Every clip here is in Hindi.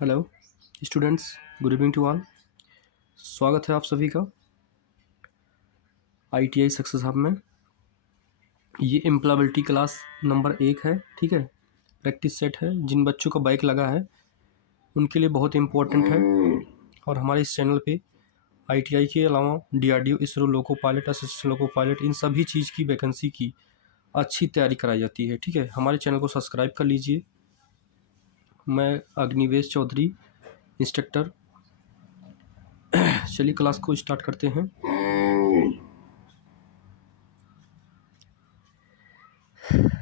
Hello students, good evening to all. स्वागत है आप सभी का आईटीआई सक्सेस हब में। ये एम्प्लॉयबिलिटी क्लास नंबर 1 है, ठीक है। प्रैक्टिस सेट है। जिन बच्चों का बाइक लगा है उनके लिए बहुत इम्पोर्टेंट है। और हमारे इस चैनल पे आईटीआई के अलावा DRDO, ISRO, loco pilot, assistant loco pilot, इन सभी चीज़ की वैकेंसी की अच्छी तैयारी कराई जाती है, ठीक है। हमारे चैनल को सब्सक्राइब कर लीजिए। मैं अग्निवेश चौधरी, इंस्ट्रक्टर। चलिए क्लास को स्टार्ट करते हैं।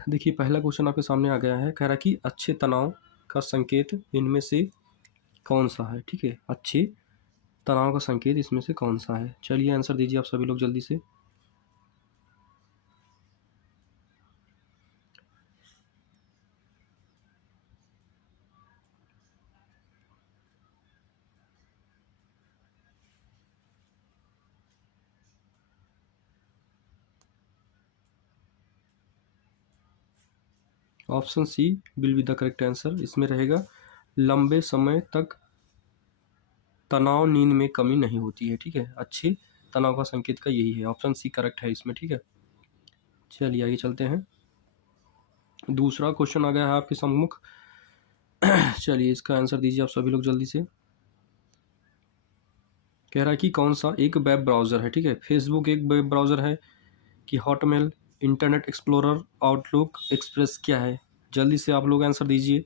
देखिए, पहला क्वेश्चन आपके सामने आ गया है। कह रहा है कि अच्छे तनाव का संकेत इनमें से कौन सा है, ठीक है। अच्छे तनाव का संकेत इसमें से कौन सा है। चलिए आंसर दीजिए आप सभी लोग जल्दी से। Option C will be the correct answer. इसमें रहेगा लंबे समय तक तनाव, नींद में कमी नहीं होती है, ठीक है। अच्छे तनाव का संकेत का यही है। ऑप्शन सी करेक्ट है इसमें, ठीक है। चलिए आगे चलते हैं। दूसरा क्वेश्चन आ गया है आपके सम्मुख। चलिए इसका आंसर दीजिए आप सभी लोग जल्दी से। कह रहा है कि कौन सा एक वेब ब्राउज़र है, ठीक है। फेसबुक एक वेब ब्राउज़र है कि Hotmail, internet explorer, outlook, express क्या है। जल्दी से आप लोग आंसर दीजिए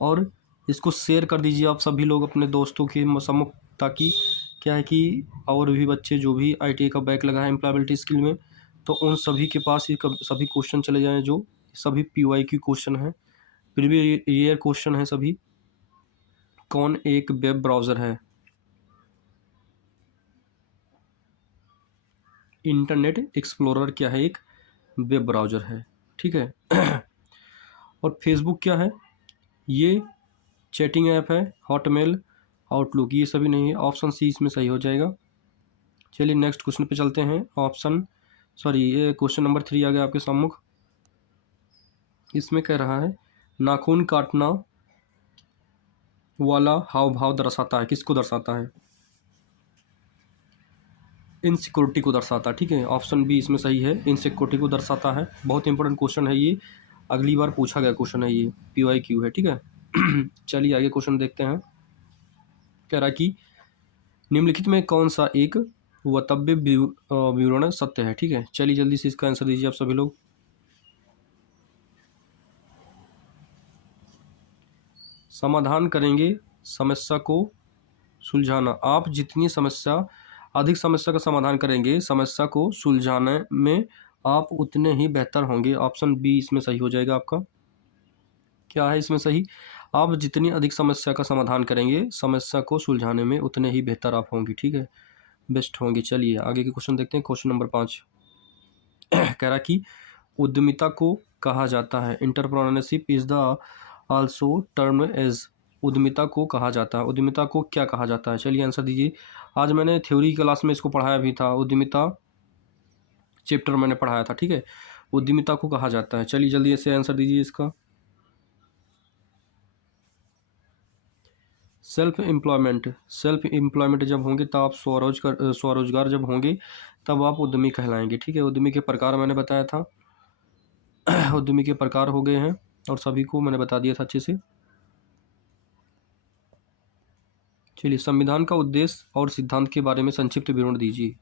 और इसको शेयर कर दीजिए आप सभी लोग अपने दोस्तों के सम्मुख, ताकि क्या है कि और भी बच्चे जो भी आईटीआई का बैक लगा है एम्प्लॉयबिलिटी स्किल में, तो उन सभी के पास ये सभी क्वेश्चन चले जाएँ, जो सभी पीवाईक्यू क्वेश्चन हैं, प्रीवियस ईयर क्वेश्चन है सभी। कौन एक वेब ब्राउज़र है? इंटरनेट एक्सप्लोरर क्या है? एक वेब ब्राउज़र है, ठीक है। और फेसबुक क्या है? ये चैटिंग ऐप है। हॉटमेल, आउटलुक ये सभी नहीं है। ऑप्शन सी इसमें सही हो जाएगा। चलिए नेक्स्ट क्वेश्चन पे चलते हैं। ये क्वेश्चन नंबर 3 आ गया आपके सम्मुख। इसमें कह रहा है नाखून काटना वाला हाव भाव दर्शाता है, किसको दर्शाता है? इनसिक्योरिटी को दर्शाता है, ठीक है। ऑप्शन बी इसमें सही है, इनसिक्योरिटी को दर्शाता है। बहुत इंपॉर्टेंट क्वेश्चन है ये, अगली बार पूछा गया क्वेश्चन है ये, पीवाईक्यू है, ठीक है। चलिए आगे क्वेश्चन देखते हैं। कह रहा है कि निम्नलिखित में कौन सा एक वक्तव्य विवरण सत्य है, ठीक है। चलिए जल्दी से इसका आंसर दीजिए आप सभी लोग। समाधान करेंगे समस्या को सुलझाना। आप जितनी अधिक समस्या का समाधान करेंगे, समस्या को सुलझाने में आप उतने ही बेहतर होंगे। ऑप्शन बी इसमें सही हो जाएगा आपका। क्या है इसमें सही? आप जितनी अधिक समस्या का समाधान करेंगे, समस्या को सुलझाने में उतने ही बेहतर आप होंगे, ठीक है, बेस्ट होंगे। चलिए आगे के क्वेश्चन देखते हैं। क्वेश्चन नंबर 5 कह रहा कि उद्यमिता को कहा जाता है, entrepreneurship is the also term as. उद्यमिता को कहा जाता है, उद्यमिता को क्या कहा जाता है? चलिए आंसर दीजिए। आज मैंने थ्योरी क्लास में इसको पढ़ाया भी था, उद्यमिता चैप्टर मैंने पढ़ाया था, ठीक है। उद्यमिता को कहा जाता है। चलिए जल्दी से आंसर दीजिए इसका। सेल्फ एम्प्लॉयमेंट जब होंगे तब आप स्वरोजगार जब होंगे तब आप उद्यमी कहलाएंगे, ठीक है। उद्यमी के प्रकार मैंने बताया था। उद्यमी के प्रकार हो गए हैं और सभी को मैंने बता दिया था अच्छे से। चलिए संविधान का उद्देश्य और सिद्धांत के बारे में संक्षिप्त विवरण दीजिए।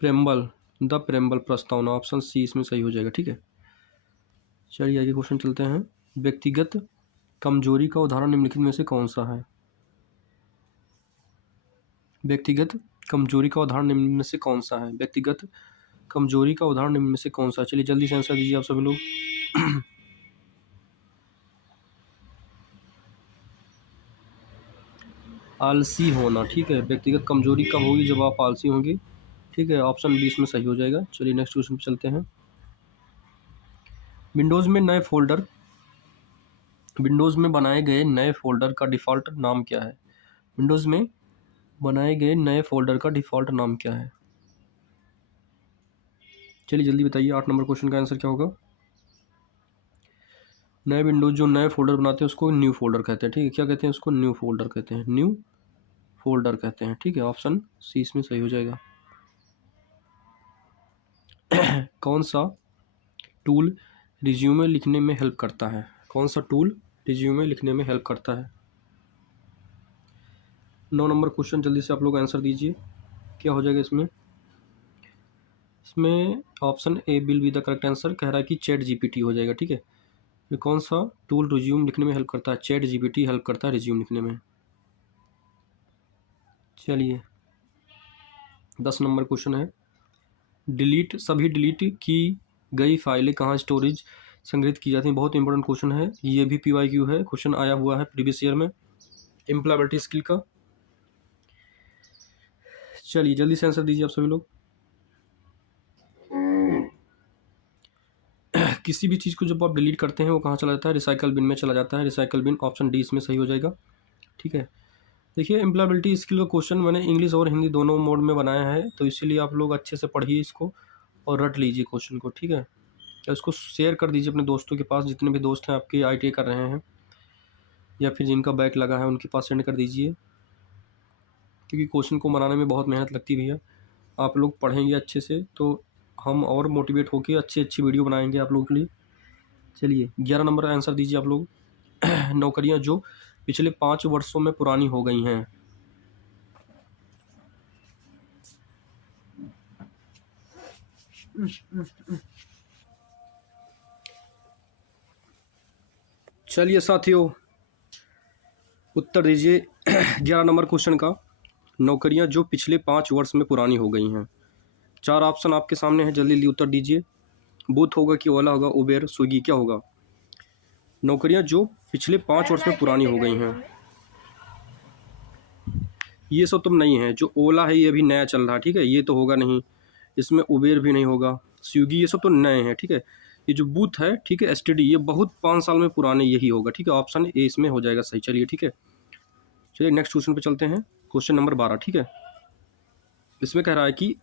द प्रेम्बल प्रस्तावना। ऑप्शन सी इसमें सही हो जाएगा, ठीक है। चलिए आगे क्वेश्चन चलते हैं। व्यक्तिगत कमजोरी का उदाहरण निम्नलिखित में से कौन सा है? व्यक्तिगत कमजोरी का उदाहरण निम्न में से कौन सा है? व्यक्तिगत कमजोरी का उदाहरण निम्न में से कौन सा है? चलिए जल्दी से आंसर दीजिए आप सभी लोग। आलसी होना, ठीक है। व्यक्तिगत कमजोरी कब होगी? जब आप आलसी होंगे, ठीक है। ऑप्शन बी इसमें सही हो जाएगा। चलिए नेक्स्ट क्वेश्चन पे चलते हैं। विंडोज़ में नए फोल्डर विंडोज़ में बनाए गए नए फोल्डर का डिफ़ॉल्ट नाम क्या है? विंडोज़ में बनाए गए नए फोल्डर का डिफ़ॉल्ट नाम क्या है? चलिए जल्दी बताइए 8 नंबर क्वेश्चन का आंसर क्या होगा। नए विंडोज जो नए फोल्डर बनाते हैं उसको न्यू फोल्डर कहते हैं, ठीक है। क्या कहते हैं उसको? न्यू फोल्डर कहते हैं, न्यू फोल्डर कहते हैं, ठीक है। ऑप्शन सी इसमें सही हो जाएगा। कौन सा टूल रिज्यूमे लिखने में हेल्प करता है? कौन सा टूल रिज्यूमे लिखने में हेल्प करता है? 9 नंबर क्वेश्चन, जल्दी से आप लोग आंसर दीजिए, क्या हो जाएगा इसमें। इसमें option A will be the correct answer. कह रहा है कि चैट जीपीटी हो जाएगा, ठीक है। ये कौन सा टूल रिज्यूम लिखने में हेल्प करता है? चैट जीपीटी हेल्प करता है रिज्यूम लिखने में। चलिए 10 नंबर क्वेश्चन है, डिलीट सभी डिलीट की गई फाइलें कहाँ स्टोरेज संग्रहित की जाती हैं? बहुत इंपॉर्टेंट क्वेश्चन है, ये भी पीवाईक्यू है, क्वेश्चन आया हुआ है प्रीवियस ईयर में एम्प्लॉयबिलिटी स्किल का। चलिए जल्दी से आंसर दीजिए आप सभी लोग। किसी भी चीज़ को जब आप डिलीट करते हैं वो कहाँ चला जाता है? रिसाइकल बिन में चला जाता है, रिसाइकल बिन। ऑप्शन डी इसमें सही हो जाएगा, ठीक है। देखिए एम्प्लॉयबिलिटी स्किल का क्वेश्चन मैंने इंग्लिश और हिंदी दोनों मोड में बनाया है, तो इसीलिए आप लोग अच्छे से पढ़िए इसको और रट लीजिए क्वेश्चन को, ठीक है। तो इसको शेयर कर दीजिए अपने दोस्तों के पास, जितने भी दोस्त हैं आपके ITA कर रहे हैं या फिर जिनका बैक लगा है उनके पास सेंड कर दीजिए, क्योंकि क्वेश्चन को बनाने में बहुत मेहनत लगती है भैया। आप लोग पढ़ेंगे अच्छे से तो हम और मोटिवेट होकर अच्छी अच्छी वीडियो बनाएंगे आप लोगों के लिए। चलिए 11 नंबर आंसर दीजिए आप लोग। नौकरियां जो पिछले 5 वर्षों में पुरानी हो गई हैं। चलिए साथियों उत्तर दीजिए 11 नंबर क्वेश्चन का, नौकरियां जो पिछले 5 वर्ष में पुरानी हो गई हैं। 4 ऑप्शन आपके सामने हैं, जल्दी जल्दी उत्तर दीजिए। बूथ होगा कि ओला होगा, उबेर, स्विगी, क्या होगा? नौकरियां जो पिछले 5 वर्ष में पुरानी हो गई हैं, ये सब तुम नहीं है। जो ओला है ये अभी नया चल रहा है, ठीक है, ये तो होगा नहीं। इसमें उबेर भी नहीं होगा, स्विगी, ये सब तो नए हैं, ठीक है। ये जो बूथ है, ठीक है, STD, ये बहुत 5 साल में पुराने यही होगा, ठीक है। ऑप्शन ए इसमें हो जाएगा सही। चलिए ठीक है, चलिए नेक्स्ट क्वेश्चन पे चलते हैं, क्वेश्चन नंबर 12, ठीक है। इसमें कह रहा है कि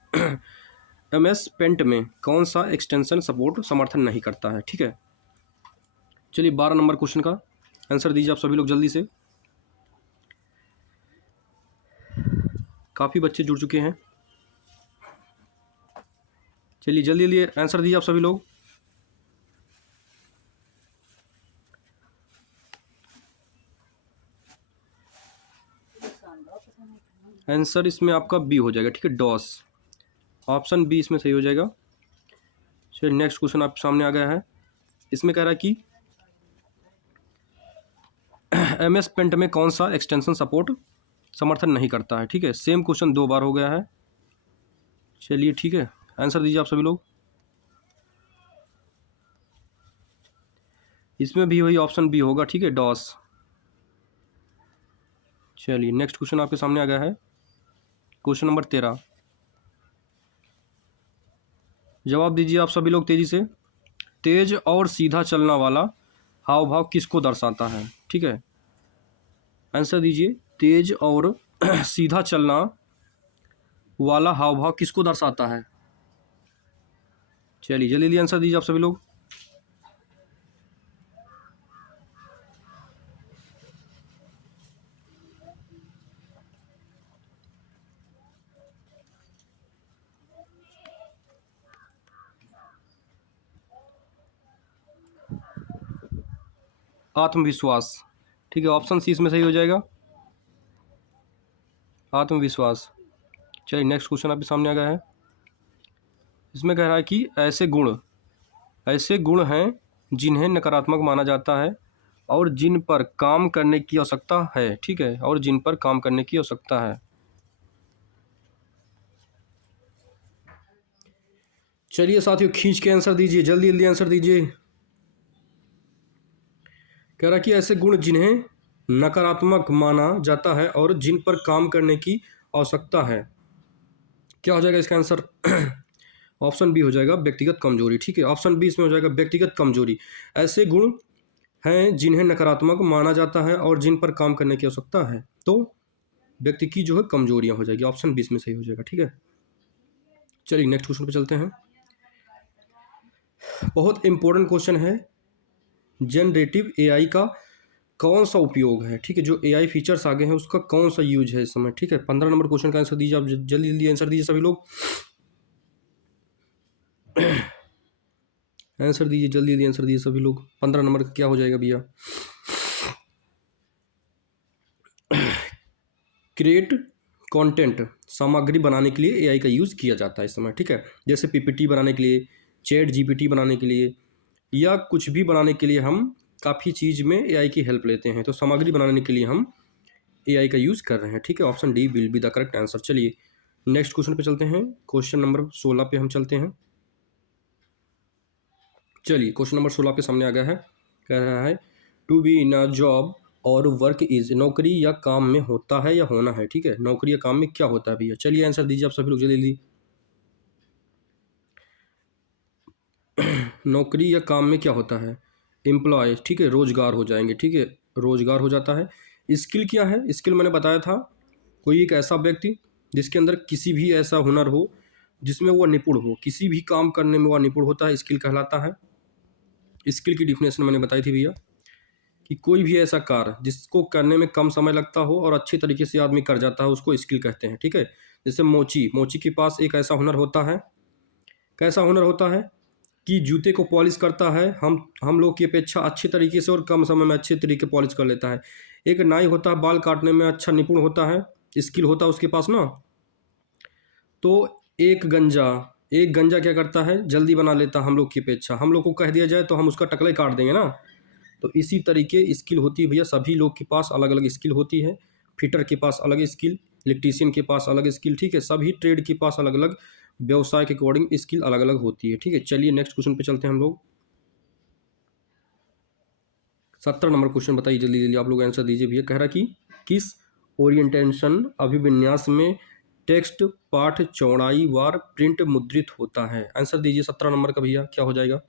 MS पेंट में कौन सा एक्सटेंशन सपोर्ट समर्थन नहीं करता है, ठीक है। चलिए 12 नंबर क्वेश्चन का आंसर दीजिए आप सभी लोग जल्दी से, काफ़ी बच्चे जुड़ चुके हैं। चलिए जल्दी जल्दी आंसर दीजिए आप सभी लोग। आंसर इसमें आपका बी हो जाएगा, ठीक है, डॉस। ऑप्शन बी इसमें सही हो जाएगा। चलिए नेक्स्ट क्वेश्चन आप सामने आ गया है। इसमें कह रहा है कि MS पेंट में कौन सा एक्सटेंशन सपोर्ट समर्थन नहीं करता है, ठीक है। सेम क्वेश्चन 2 बार हो गया है। चलिए ठीक है, आंसर दीजिए आप सभी लोग। इसमें भी वही ऑप्शन बी होगा, ठीक है, डॉस। चलिए नेक्स्ट क्वेश्चन आपके सामने आ गया है, क्वेश्चन नंबर 13। जवाब दीजिए आप सभी लोग तेजी से। तेज और सीधा चलना वाला हाव भाव किसको दर्शाता है, ठीक है। आंसर दीजिए, तेज और सीधा चलना वाला हाव भाव किसको दर्शाता है? चलिए जल्दी जल्दी आंसर दीजिए आप सभी लोग। आत्मविश्वास, ठीक है, ऑप्शन सी इसमें सही हो जाएगा, आत्मविश्वास। चलिए नेक्स्ट क्वेश्चन आपके सामने आ गया है। इसमें कह रहा है कि ऐसे गुण हैं जिन्हें नकारात्मक माना जाता है और जिन पर काम करने की आवश्यकता है, ठीक है, और जिन पर काम करने की आवश्यकता है। चलिए साथियों खींच के आंसर दीजिए, जल्दी जल्दी आंसर दीजिए। कह रहा कि ऐसे गुण जिन्हें नकारात्मक माना जाता है और जिन पर काम करने की आवश्यकता है, क्या हो जाएगा इसका आंसर? ऑप्शन बी हो जाएगा, व्यक्तिगत कमजोरी, ठीक है। ऑप्शन बी इसमें हो जाएगा व्यक्तिगत कमजोरी। ऐसे गुण हैं जिन्हें नकारात्मक माना जाता है और जिन पर काम करने की आवश्यकता है, तो व्यक्ति की जो है कमजोरियां हो जाएगी। ऑप्शन बी इसमें सही हो जाएगा, ठीक है। चलिए नेक्स्ट क्वेश्चन पे चलते हैं। बहुत इंपॉर्टेंट क्वेश्चन है, जनरेटिव एआई का कौन सा उपयोग है, ठीक है, जो एआई फीचर्स आ गए हैं उसका कौन सा यूज है इस समय, ठीक है। 15 नंबर क्वेश्चन का आंसर दीजिए आप, जल्दी जल्दी आंसर दीजिए सभी लोग, आंसर दीजिए जल्दी जल्दी आंसर दीजिए सभी लोग। 15 नंबर का क्या हो जाएगा भैया? क्रिएट कंटेंट, सामग्री बनाने के लिए एआई का यूज़ किया जाता है इस समय, ठीक है। जैसे पीपीटी बनाने के लिए, चैट जीपीटी बनाने के लिए, या कुछ भी बनाने के लिए हम काफ़ी चीज़ में एआई की हेल्प लेते हैं। तो सामग्री बनाने के लिए हम एआई का यूज़ कर रहे हैं, ठीक है। Option D will be the correct answer. चलिए नेक्स्ट क्वेश्चन पे चलते हैं, क्वेश्चन नंबर 16 पे हम चलते हैं। चलिए क्वेश्चन नंबर 16 पे सामने आ गया है, कह रहा है to be in a job और वर्क इज, नौकरी या काम में होता है या होना है, ठीक है। नौकरी या काम में क्या होता है भैया? चलिए आंसर दीजिए आप सभी लोग जल्दी जल्दी। नौकरी या काम में क्या होता है? एम्प्लॉय, ठीक है, रोजगार हो जाएंगे, ठीक है, रोजगार हो जाता है। स्किल क्या है? स्किल मैंने बताया था, कोई एक ऐसा व्यक्ति जिसके अंदर किसी भी ऐसा हुनर हो जिसमें वह निपुण हो, किसी भी काम करने में वह निपुण होता है, स्किल कहलाता है। स्किल की डिफिनेशन मैंने बताई थी भैया, कि कोई भी ऐसा कार्य जिसको करने में कम समय लगता हो और अच्छी तरीके से आदमी कर जाता है उसको स्किल कहते हैं, ठीक है। जैसे मोची, मोची के पास एक ऐसा हुनर होता है, कैसा हुनर होता है कि जूते को पॉलिश करता है हम लोग की अपेक्षा अच्छे तरीके से और कम समय में अच्छे तरीके पॉलिश कर लेता है। एक नाई होता है, बाल काटने में अच्छा निपुण होता है, स्किल होता है उसके पास ना। तो एक गंजा क्या करता है, जल्दी बना लेता है हम लोग की अपेक्षा, हम लोग को कह दिया जाए तो हम उसका टकला ही काट देंगे ना। तो इसी तरीके स्किल होती है भैया, सभी लोग के पास अलग अलग स्किल होती है। फिटर के पास अलग स्किल, इलेक्ट्रीशियन के पास अलग स्किल, ठीक है, सभी ट्रेड के पास अलग अलग व्यवसाय के अकॉर्डिंग स्किल अलग अलग होती है, ठीक है। चलिए नेक्स्ट क्वेश्चन पे चलते हैं हम लोग। 17 नंबर क्वेश्चन बताइए जल्दी जल्दी आप लोग आंसर दीजिए भैया। कह रहा कि किस ओरिएंटेशन अभिविन्यास में टेक्स्ट पाठ चौड़ाई वार प्रिंट मुद्रित होता है? आंसर दीजिए 17 नंबर का भैया, क्या हो जाएगा?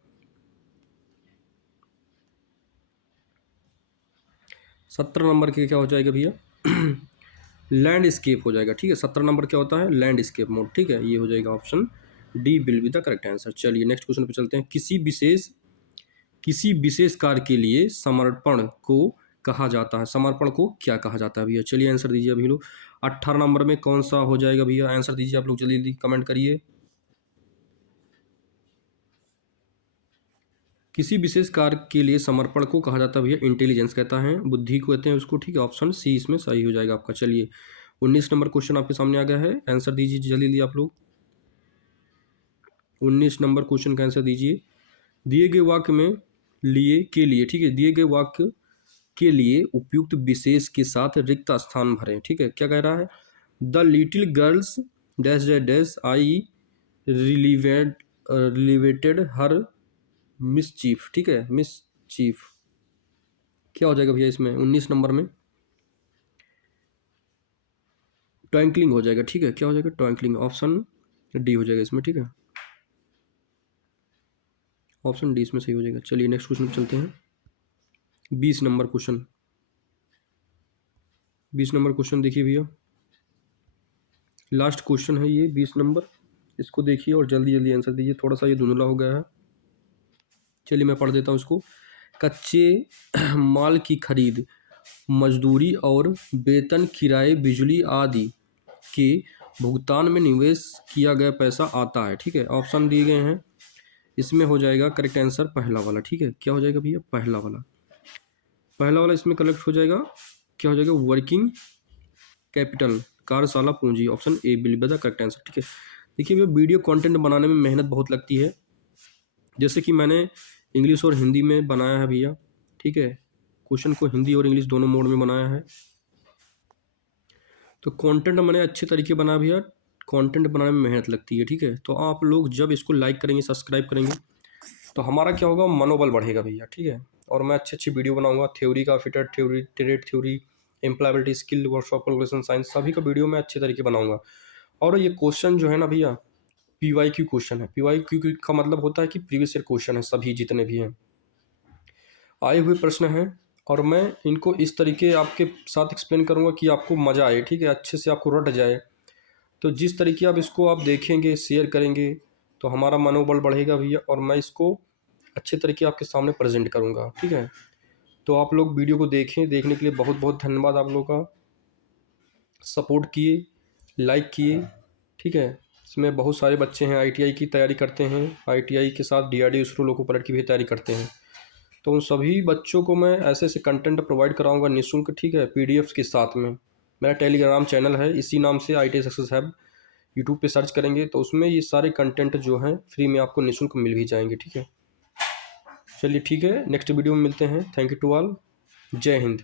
17 नंबर के क्या हो जाएगा भैया? लैंडस्केप हो जाएगा, ठीक है। 17 नंबर क्या होता है? लैंडस्केप मोड, ठीक है, ये हो जाएगा option D will be the correct answer. चलिए नेक्स्ट क्वेश्चन पे चलते हैं। किसी विशेष कार्य के लिए समर्पण को कहा जाता है, समर्पण को क्या कहा जाता है भैया? चलिए आंसर दीजिए अभी लोग। 18 नंबर में कौन सा हो जाएगा भैया? आंसर दीजिए आप लोग जल्दी जल्दी कमेंट करिए। किसी विशेष कार्य के लिए समर्पण को कहा जाता है भैया, इंटेलिजेंस कहता है, बुद्धि को कहते हैं उसको, ठीक है। ऑप्शन सी इसमें सही हो जाएगा आपका। चलिए 19 नंबर क्वेश्चन आपके सामने आ गया है, आंसर दीजिए जल्दी जल्दी आप लोग। 19 नंबर क्वेश्चन का आंसर दीजिए। दिए गए वाक्य में लिए, ठीक है, दिए गए वाक्य के लिए उपयुक्त विशेष के साथ रिक्त स्थान भरें, ठीक है। क्या कह रहा है? The little girls dash dash dash I रिलीवेटेड हर मिसचीफ, ठीक है, मिसचीफ क्या हो जाएगा भैया इसमें? 19 नंबर में ट्विंकलिंग हो जाएगा, ठीक है। क्या हो जाएगा? ट्विंकलिंग, ऑप्शन डी हो जाएगा इसमें, ठीक है, ऑप्शन डी इसमें सही हो जाएगा। चलिए नेक्स्ट क्वेश्चन पे चलते हैं। 20 नंबर क्वेश्चन, 20 नंबर क्वेश्चन देखिए भैया, लास्ट क्वेश्चन है ये 20 नंबर, इसको देखिए और जल्दी जल्दी आंसर दीजिए, थोड़ा सा ये धुंधला हो गया है। चलिए मैं पढ़ देता हूँ इसको। कच्चे माल की खरीद, मजदूरी और वेतन, किराए, बिजली आदि के भुगतान में निवेश किया गया पैसा आता है, ठीक है। ऑप्शन दिए गए हैं, इसमें हो जाएगा करेक्ट आंसर पहला वाला, ठीक है। क्या हो जाएगा भैया? पहला वाला, पहला वाला इसमें कलेक्ट हो जाएगा। क्या हो जाएगा? वर्किंग कैपिटल, कार्यशाला पूंजी, option A will be the correct answer, ठीक है। देखिए भैया वीडियो कंटेंट बनाने में मेहनत बहुत लगती है, जैसे कि मैंने इंग्लिश और हिंदी में बनाया है भैया, ठीक है, क्वेश्चन को हिंदी और इंग्लिश दोनों मोड में बनाया है। तो कंटेंट मैंने अच्छे तरीके बनाया भैया, कंटेंट बनाने में मेहनत लगती है, ठीक है। तो आप लोग जब इसको लाइक करेंगे, सब्सक्राइब करेंगे, तो हमारा क्या होगा? मनोबल बढ़ेगा भैया, ठीक है। और मैं अच्छी अच्छी वीडियो बनाऊंगा, थ्योरी का, fitter theory, trade theory, employability skill, workshop, calculation science, सभी का वीडियो मैं अच्छे तरीके बनाऊंगा। और ये क्वेश्चन जो है ना भैया, PYQ क्वेश्चन है। PYQ का मतलब होता है कि प्रीवियस ईयर क्वेश्चन है, सभी जितने भी हैं आए हुए प्रश्न हैं, और मैं इनको इस तरीके आपके साथ एक्सप्लेन करूंगा कि आपको मज़ा आए, ठीक है, अच्छे से आपको रट जाए। तो जिस तरीके आप इसको आप देखेंगे, शेयर करेंगे, तो हमारा मनोबल बढ़ेगा भैया, और मैं इसको अच्छे तरीके आपके सामने प्रेजेंट करूँगा। ठीक है, तो आप लोग वीडियो को देखें, देखने के लिए बहुत बहुत धन्यवाद आप लोगों का। सपोर्ट किए, लाइक किए। ठीक है, इसमें बहुत सारे बच्चे हैं ITI की तैयारी करते हैं, ITI के साथ DRDO इसरो लोको पायलट की भी तैयारी करते हैं। तो उन सभी बच्चों को मैं ऐसे ऐसे कंटेंट प्रोवाइड कराऊंगा निःशुल्क। ठीक है, PDFs के साथ में। मेरा टेलीग्राम चैनल है, इसी नाम से ITI सक्सेस हैब, यूट्यूब पे सर्च करेंगे तो उसमें ये सारे कंटेंट जो हैं फ्री में आपको निःशुल्क मिल भी जाएंगे। ठीक है, चलिए ठीक है, नेक्स्ट वीडियो में मिलते हैं। Thank you to all. Jai Hind.